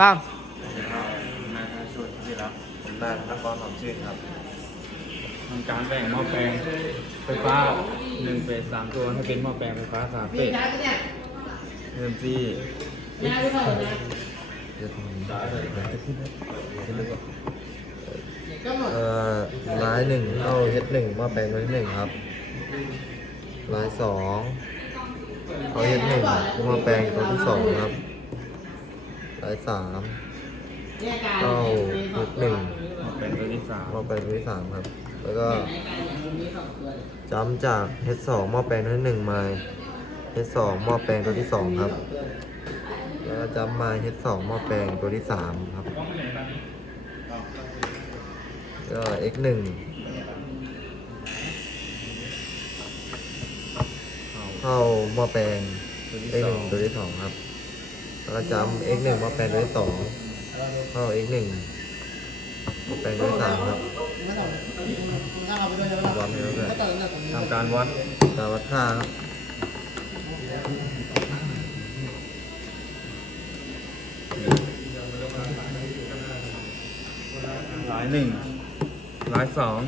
บ้างครับนายธนสุดที่รักผมนายธนกรหอมชื่นครับทำการแบ่งหม้อแปลงไฟฟ้าหนึ่งเฟสสามตัวให้เป็นหม้อแปลงไฟฟ้าสามเฟสเริ่มที่เอ่อร้ายหนึ่งเข้าเฮดหนึ่งหม้อแปลงตัวที่หนึ่งครับร้ายสองเข้าเฮดหนึ่งหม้อแปลงตัวที่สองครับร้ายสามเข้าเฮดหนึ่งหม้อแปลงตัวที่สามหม้อแปลงตัวที่สามครับ แล้วก็จำจากเฮดสองหม้อแปลงตัวที่หนึ่งมาเฮดสองหม้อแปลงตัวที่สองครับ แล้วก็จำมาเฮดสองหม้อแปลงตัวที่สามครับ ก็ x หนึ่งเข้าหม้อแปลง x หนึ่งตัวที่สองครับ แล้วก็จำ x หนึ่งหม้อแปลงตัวที่สองเข้า x หนึ่งหม้อแปลงตัวที่สามครับวัดให้แล้วกันทำการวัดการวัดค่าครับหลายหนึ่งหลายสอง